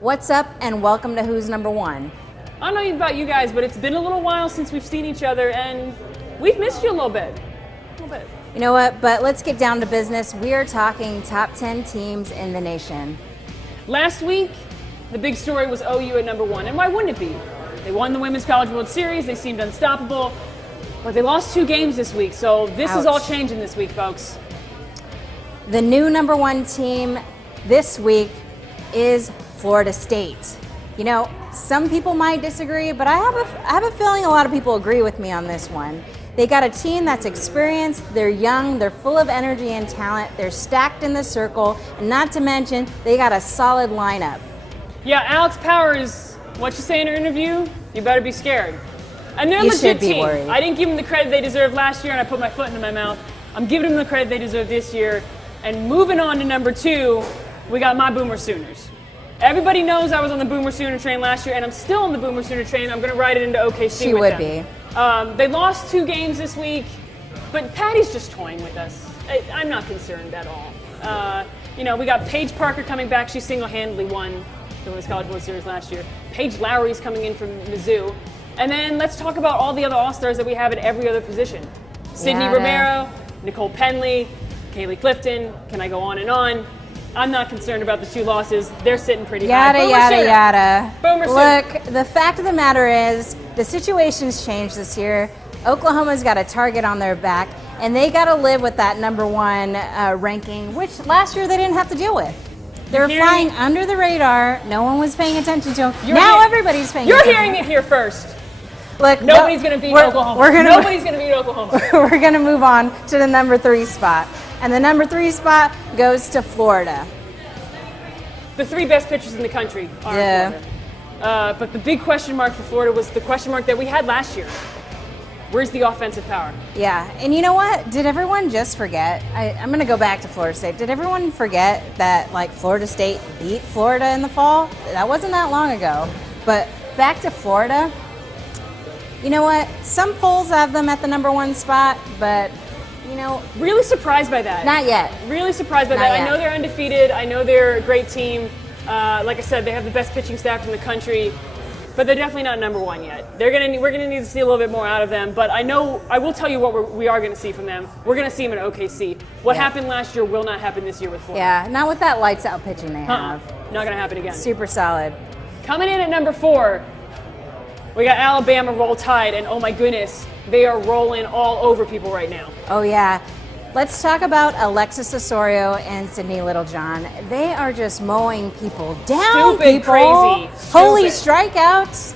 What's up and welcome to Who's Number One. I don't know about you guys, but it's been a little while since we've seen each other and we've missed you a little bit. You know what, but let's get down to business. We are talking top 10 teams in the nation. Last week, the big story was OU at number one, and why wouldn't it be? They won the Women's College World Series, they seemed unstoppable, but they lost 2 games this week, so this is all changing this week, folks. The new number one team this week is Florida State. You know, some people might disagree, but I have a feeling a lot of people agree with me on this one. They got a team that's experienced, they're young, they're full of energy and talent, they're stacked in the circle, and not to mention, they got a solid lineup. Yeah, Alex Powers, what you say in her interview? You better be scared. And they're a legit team. Worried. I didn't give them the credit they deserved last year, and I put my foot in my mouth. I'm giving them the credit they deserve this year. And moving on to number 2, we got my Boomer Sooners. Everybody knows I was on the Boomer Sooner train last year, and I'm still on the Boomer Sooner train. I'm going to ride it into OKC She with would them. be. They lost 2 games this week, but Patty's just toying with us. I'm not concerned at all. We got Paige Parker coming back. She single-handedly won the Women's College World Series last year. Paige Lowry's coming in from Mizzou. And then let's talk about all the other All-Stars that we have at every other position. Sydney Romero, Nicole Penley, Kaylee Clifton. Can I go on and on? I'm not concerned about the 2 losses. They're sitting pretty high. Yada. Boomer Look, the fact of the matter is, the situation's changed this year. Oklahoma's got a target on their back, and they got to live with that number 1 ranking, which last year they didn't have to deal with. They were flying under the radar. No one was paying attention to them. Now everybody's paying attention. You're hearing it here first. Look, nobody's going to beat Oklahoma. Nobody's going to beat Oklahoma. We're going to move on to the number 3 spot. And the number 3 spot goes to Florida. The 3 best pitchers in the country are in Florida. But the big question mark for Florida was the question mark that we had last year. Where's the offensive power? Yeah, and you know what? Did everyone just forget? I'm going to go back to Florida State. Did everyone forget that, Florida State beat Florida in the fall? That wasn't that long ago. But back to Florida. You know what? Some polls have them at the number 1 spot, but, really surprised by that. Not yet. Really surprised by that. I know they're undefeated. I know they're a great team. Like I said, they have the best pitching staff in the country, but they're definitely not number 1 yet. We're gonna need to see a little bit more out of them. But I will tell you what we are gonna see from them. We're gonna see them at OKC. What happened last year will not happen this year with Florida. Yeah, not with that lights out pitching they have. Not gonna happen again. Super solid. Coming in at number 4, we got Alabama Roll Tide, and oh my goodness, they are rolling all over people right now. Oh yeah. Let's talk about Alexis Osorio and Sydney Littlejohn. They are just mowing people down. Stupid, crazy. Holy strikeouts.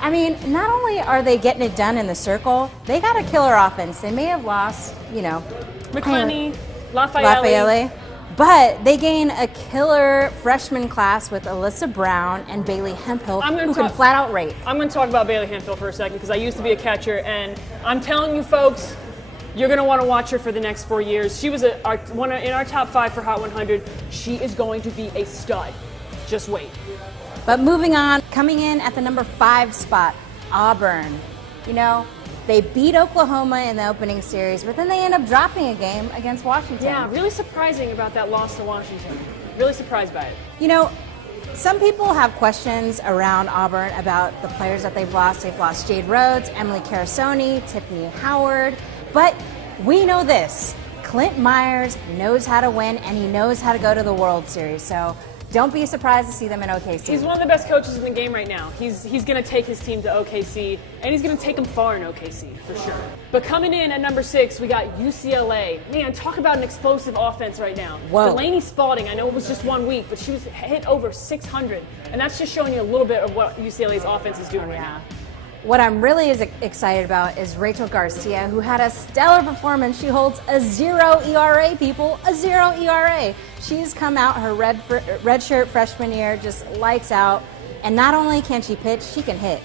I mean, not only are they getting it done in the circle, they got a killer offense. They may have lost, McClenney, Lafayette. But they gain a killer freshman class with Alyssa Brown and Bailey Hemphill, who can flat out rate. I'm going to talk about Bailey Hemphill for a second because I used to be a catcher, and I'm telling you folks, you're going to want to watch her for the next 4 years. She was in our top 5 for Hot 100. She is going to be a stud. Just wait. But moving on, coming in at the number 5 spot, Auburn. They beat Oklahoma in the opening series, but then they end up dropping a game against Washington. Yeah, really surprising about that loss to Washington. Really surprised by it. Some people have questions around Auburn about the players that they've lost. They've lost Jade Rhodes, Emily Carasoni, Tiffany Howard. But we know this. Clint Myers knows how to win, and he knows how to go to the World Series. So don't be surprised to see them in OKC. He's one of the best coaches in the game right now. He's going to take his team to OKC, and he's going to take them far in OKC, for sure. But coming in at number 6, we got UCLA. Man, talk about an explosive offense right now. Whoa. Delaney Spalding, I know it was just 1 week, but she was hit over 600. And that's just showing you a little bit of what UCLA's offense is doing right now. What I'm really excited about is Rachel Garcia, who had a stellar performance. She holds a 0 ERA, people, a 0 ERA. She's come out her redshirt freshman year, just lights out. And not only can she pitch, she can hit.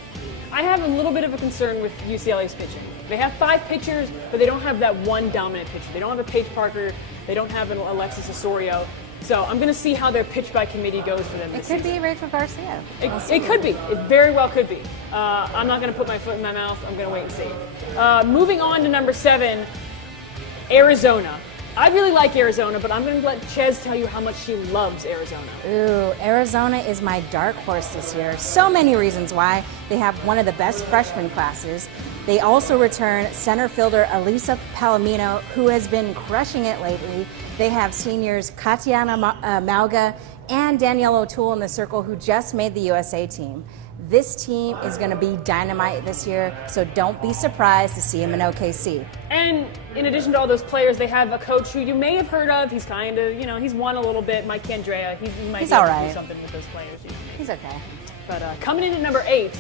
I have a little bit of a concern with UCLA's pitching. They have 5 pitchers, but they don't have that one dominant pitcher. They don't have a Paige Parker. They don't have an Alexis Osorio. So I'm going to see how their pitch by committee goes for them. It could be Rachel Garcia. It could be. It very well could be. I'm not going to put my foot in my mouth. I'm going to wait and see. Moving on to number 7, Arizona. I really like Arizona, but I'm going to let Ches tell you how much she loves Arizona. Ooh, Arizona is my dark horse this year. So many reasons why. They have one of the best freshman classes. They also return center fielder Elisa Palomino, who has been crushing it lately. They have seniors Katiana Mauga and Danielle O'Toole in the circle, who just made the USA team. This team is going to be dynamite this year, so don't be surprised to see him in OKC. And in addition to all those players, they have a coach who you may have heard of. He's kind of, he's won a little bit, Mike Andrea. He might He's be able all to right. do something with those players. He's okay. But coming in at number 8,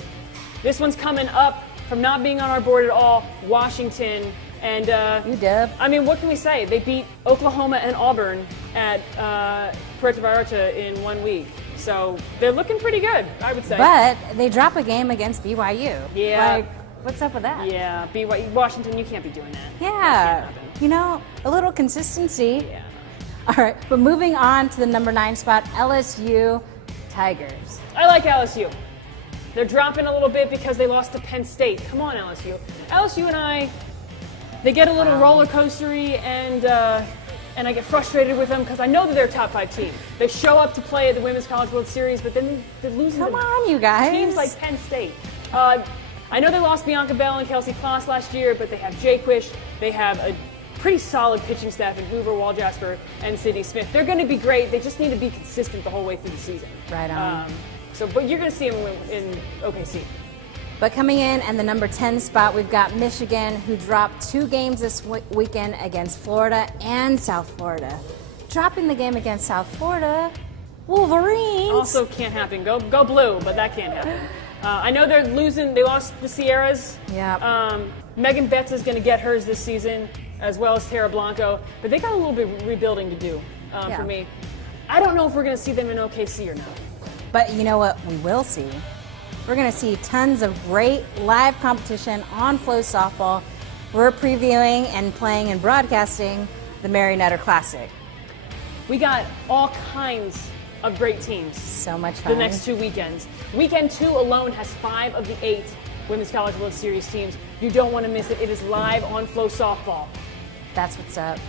this one's coming up from not being on our board at all, Washington. And UW. I mean, what can we say? They beat Oklahoma and Auburn at Puerto Vallarta in 1 week. So they're looking pretty good, I would say. But they drop a game against BYU. Yeah. Like, what's up with that? Yeah, BYU, Washington, you can't be doing that. Yeah. That can't happen. A little consistency. Yeah. All right, but moving on to the number 9 spot, LSU Tigers. I like LSU. They're dropping a little bit because they lost to Penn State. Come on, LSU. LSU and I, they get a little roller coastery, and I get frustrated with them because I know that they're a top 5 team. They show up to play at the Women's College World Series, but then they're losing Come to on, you guys. teams like Penn State. I know they lost Bianca Bell and Kelsey Kloss last year, but they have Jaquish. They have a pretty solid pitching staff in Hoover, Waljasper, and Sydney Smith. They're going to be great. They just need to be consistent the whole way through the season. Right on. But you're going to see them in OKC. But coming in and the number 10 spot, we've got Michigan, who dropped 2 games this weekend against Florida and South Florida. Dropping the game against South Florida, Wolverines. Also can't happen. Go blue, but that can't happen. I know they're losing. They lost the Sierras. Yeah. Megan Betts is going to get hers this season, as well as Tara Blanco. But they got a little bit of rebuilding to do for me. I don't know if we're going to see them in OKC or not. But you know what we will see? We're going to see tons of great live competition on Flow Softball. We're previewing and playing and broadcasting the Mary Nutter Classic. We got all kinds of great teams. So much fun. The next 2 weekends. Weekend 2 alone has 5 of the 8 Women's College World Series teams. You don't want to miss it. It is live on Flow Softball. That's what's up.